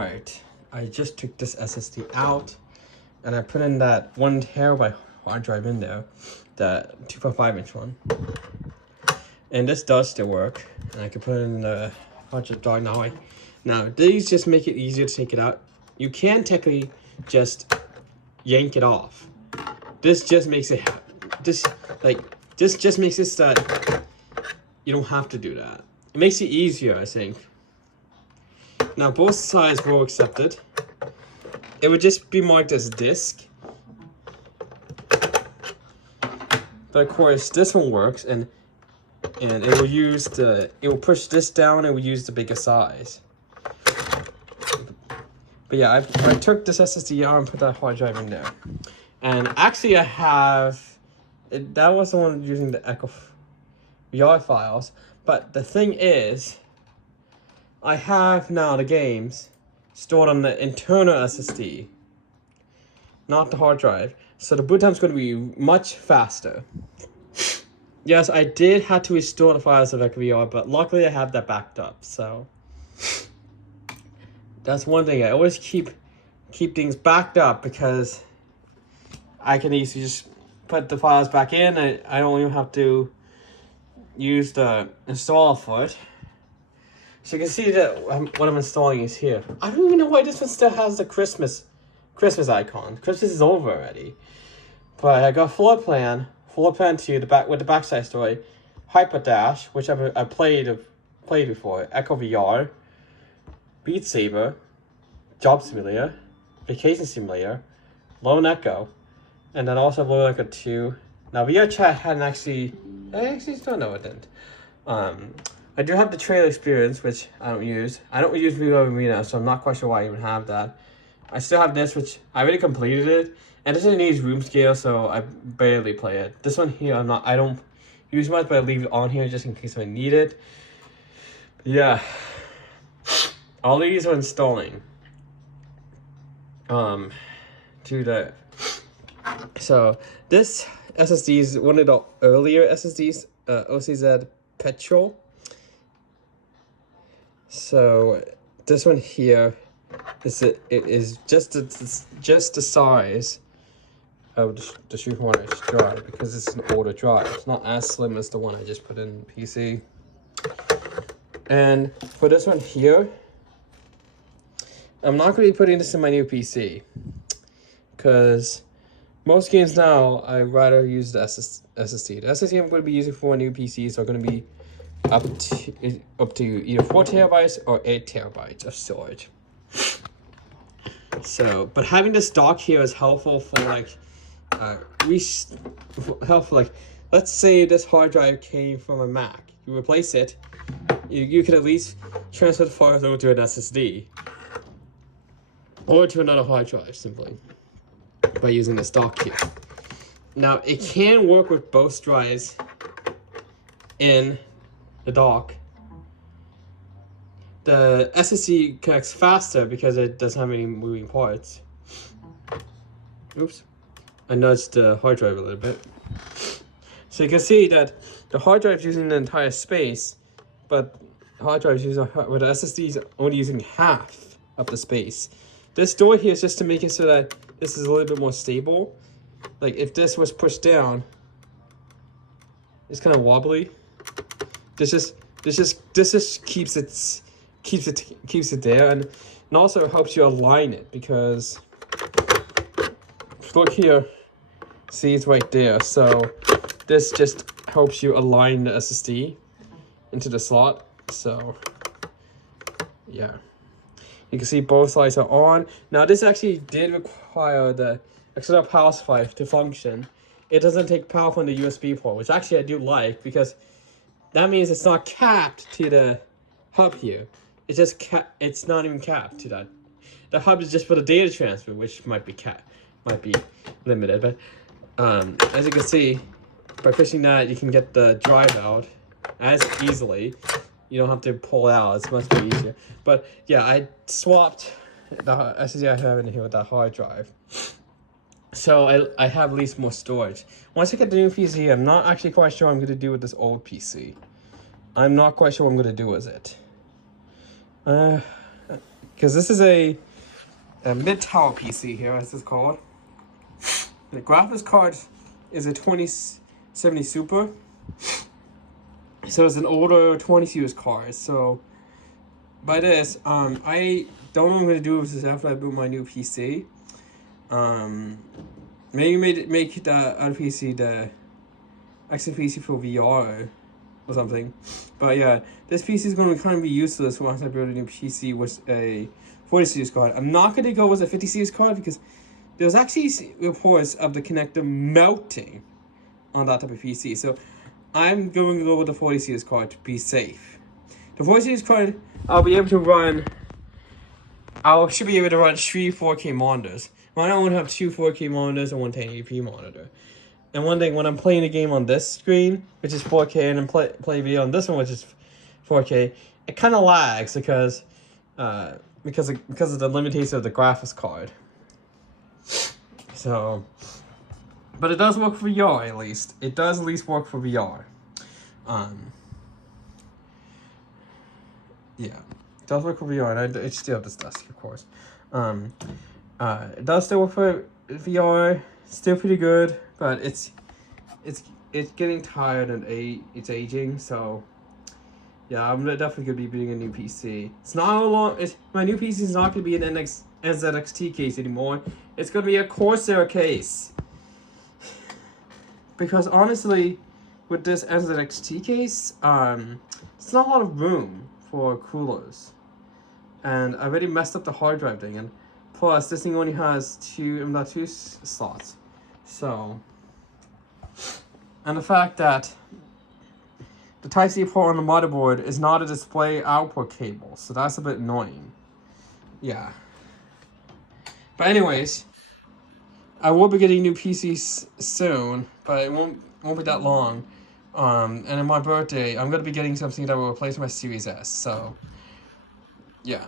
Alright, I just took this SSD out and I put in that 1 terabyte hard drive in there, the 2.5-inch one. And this does still work, and I can put it in the hard drive now. Now, these just make it easier to take it out. You can technically just yank it off. This just makes it, this just makes it so that you don't have to do that. It makes it easier, I think. Now, both sides will accept it. It would just be marked as disk. But of course, this one works, and it will use it will push this down, and will use the bigger size. But yeah, I took this SSD out and put that hard drive in there. And actually I have, that was the one using the Echo VR files. But the thing is, I have now the games stored on the internal SSD, not the hard drive. So the boot time is going to be much faster. Yes, I did have to restore the files of Echo VR, but luckily I have that backed up. So that's one thing. I always keep things backed up because I can easily just put the files back in. I don't even have to use the installer for it. So you can see that what I'm installing is here. I don't even know why this one still has the Christmas icon. Christmas is over already. But I got floor plan 2, with the backside story, Hyper Dash, which I played before, Echo VR, Beat Saber, Job Simulator, Vacation Simulator, Lone Echo, and then also Lone Echo 2. Now VR Chat hadn't actually, I actually don't know it didn't. I do have the trailer experience, which I don't use. I don't use VR Arena, so I'm not quite sure why I even have that. I still have this, which I already completed it, and this one needs room scale, so I barely play it. This one here, I don't use much, but I leave it on here just in case I need it. But yeah, all these are installing. So this SSD is one of the earlier SSDs, OCZ Petrol. So this one here is just the size of the shoehornish drive, because it's an older drive. It's not as slim as the one I just put in PC. And for this one here, I'm not going to be putting this in my new PC, because most games now I'd rather use the SSD. The SSD I'm going to be using for a new PC are going to be up to either 4 terabytes or 8 terabytes of storage. So, but having this dock here is helpful for let's say this hard drive came from a Mac. You replace it, you could at least transfer the files over to an SSD or to another hard drive simply by using this dock here. Now, it can work with both drives in the dock. The SSD connects faster because it doesn't have any moving parts. Oops. I nudged the hard drive a little bit. So you can see that the hard drive is using the entire space, but the hard drive is using, with the SSD is only using half of the space. This door here is just to make it so that this is a little bit more stable. Like if this was pushed down, it's kind of wobbly. This just keeps it there, and also helps you align it, because look here, see, it's right there. So this just helps you align the SSD into the slot. So yeah, you can see both sides are on. Now this actually did require the external power supply to function. It doesn't take power from the USB port, which actually I do like, because that means it's not capped to the hub here. It's just it's not even capped to that. The hub is just for the data transfer, which might be limited. But as you can see, by pushing that, you can get the drive out as easily. You don't have to pull it out. It's much more easier. But yeah, I swapped the SSD I have in here with that hard drive. So I have at least more storage. Once I get the new PC, I'm not actually quite sure what I'm going to do with this old PC. I'm not quite sure what I'm going to do with it. because this is a mid-tower PC here, as it's called. The graphics card is a 2070 Super. So it's an older 20 series card. So by this, I don't know what I'm gonna do with this after I build my new PC. Maybe make the other PC the extra PC for VR or something. But yeah, this PC is going to kind of be useless once I build a new PC with a 40 series card. I'm not going to go with a 50 series card because there's actually reports of the connector melting on that type of PC. So I'm going to go with the 40 series card to be safe. The 40 series card, I'll be able to run. I should be able to run 3 4K monitors. Well, I don't want to have 2 4K monitors and one 1080p monitor. And one thing, when I'm playing a game on this screen, which is 4K, and I'm playing video on this one, which is 4K, it kind of lags because of the limitation of the graphics card. So, but it does work for VR at least. It does at least work for VR. Yeah, it does work for VR, and it still have this desk, of course. It does still work for VR. Still pretty good, but it's getting tired and it's aging. So yeah, I'm definitely gonna be building a new PC. It's not a long. My new PC is not gonna be an NZXT case anymore. It's gonna be a Corsair case. Because honestly, with this NZXT case, it's not a lot of room for coolers, and I already messed up the hard drive thing, and plus this thing only has two slots. So, and the fact that the Type-C port on the motherboard is not a display output cable, so that's a bit annoying. Yeah. But anyways, I will be getting a new PC soon, but it won't be that long. And on my birthday, I'm gonna be getting something that will replace my Series S. So, yeah.